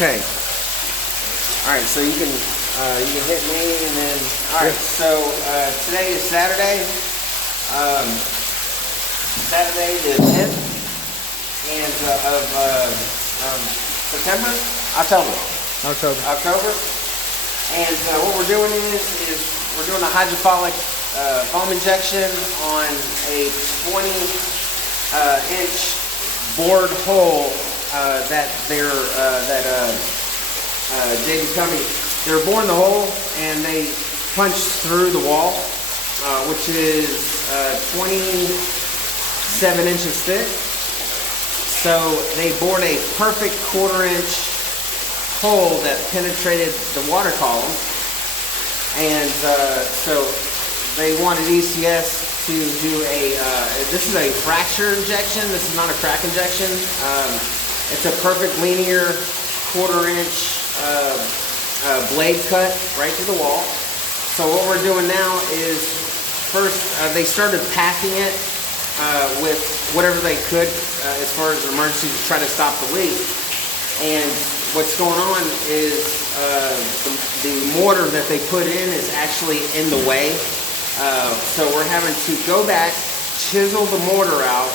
Okay. All right. So you can hit me, and then all right. So today is Saturday. Saturday the 10th and of September, October. And what we're doing is we're doing a hydrophilic foam injection on a 20-inch bored hole that JD Cummey, they were boring the hole and they punched through the wall, which is 27 inches thick. So they bored a perfect 1/4-inch hole that penetrated the water column, and so they wanted ECS to do this is a fracture injection. This is not a crack injection. It's a perfect linear 1/4-inch blade cut right to the wall. So what we're doing now is first they started packing it with whatever they could as far as an emergency to try to stop the leak. And what's going on is the mortar that they put in is actually in the way. So we're having to go back, chisel the mortar out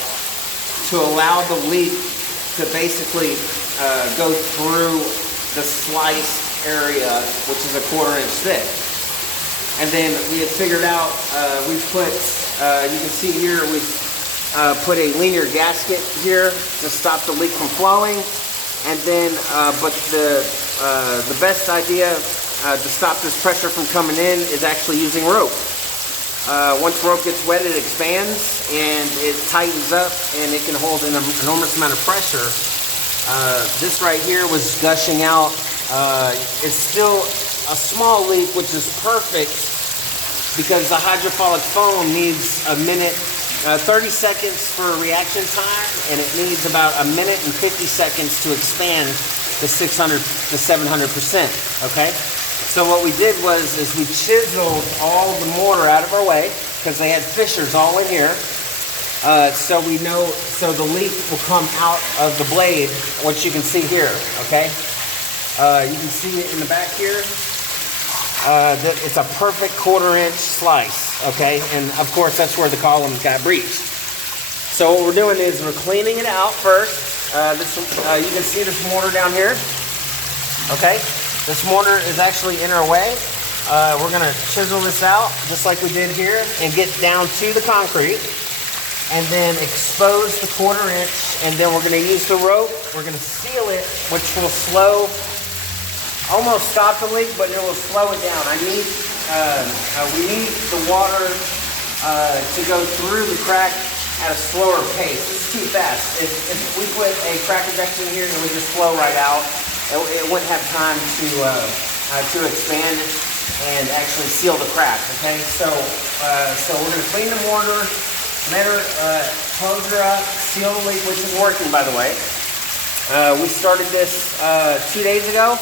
to allow the leak to basically go through the sliced area, which is a 1/4-inch thick. And then we had figured out, we've put, you can see here, we've put a linear gasket here to stop the leak from flowing. And then, but the best idea to stop this pressure from coming in is actually using rope. Once rope gets wet, it expands and it tightens up, and it can hold an enormous amount of pressure. This right here was gushing out. It's still a small leak, which is perfect because the hydrophilic foam needs a minute, 30 seconds for reaction time, and it needs about a minute and 50 seconds to expand to 600 to 700%. Okay. So what we did is we chiseled all the mortar out of our way because they had fissures all in here. So we know, so the leak will come out of the blade, which you can see here. Okay, you can see it in the back here. That it's a perfect 1/4-inch slice. Okay, and of course that's where the column got breached. So what we're doing is we're cleaning it out first. You can see this mortar down here. Okay. This mortar is actually in our way. We're gonna chisel this out just like we did here and get down to the concrete and then expose the 1/4-inch, and then we're gonna use the rope. We're gonna seal it, which will almost stop the leak, but it will slow it down. We need the water to go through the crack at a slower pace. It's too fast. If we put a crack injection here, then we just flow right out. It wouldn't have time to expand and actually seal the crack. Okay, so we're going to clean the mortar, let her close her up, seal the leak, which is working, by the way. We started this 2 days ago,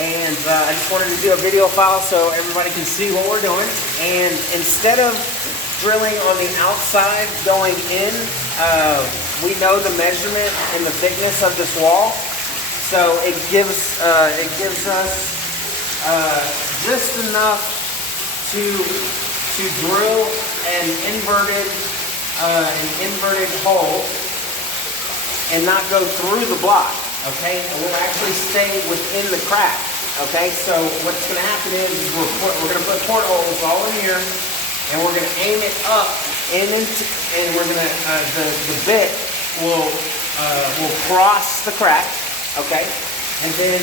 and I just wanted to do a video file so everybody can see what we're doing. And instead of drilling on the outside going in, we know the measurement and the thickness of this wall. So it gives us just enough to drill an inverted hole and not go through the block. Okay, and we'll actually stay within the crack. Okay, so what's going to happen is we're going to put portholes all in here, and we're going to aim it up and we're going to the bit will cross the crack. Okay, and then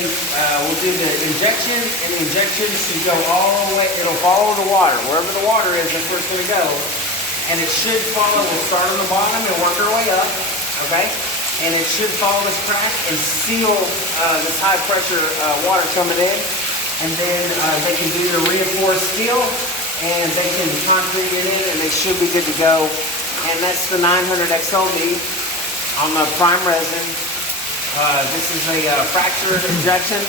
we'll do the injection, and the injection should go all the way, it'll follow the water. Wherever the water is, that's where it's going to go. And it should follow, we'll start on the bottom and work our way up, okay? And it should follow this crack and seal this high pressure water coming in. And then they can do the reinforced steel, and they can concrete it in, and they should be good to go. And that's the 900 XLD on the prime resin. This is a fracture injection,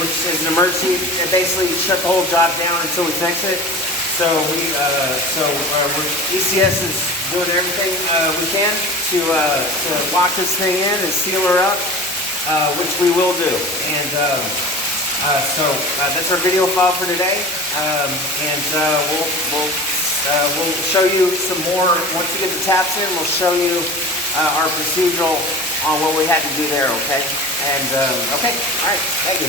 which is an emergency. It basically shut the whole job down until we fix it. So ECS is doing everything we can to lock this thing in and seal her up. which we will do. And so that's our video file for today. We'll show you some more once we get the taps in. We'll show you our procedural on what we had to do there. Okay. And okay. All right. Thank you.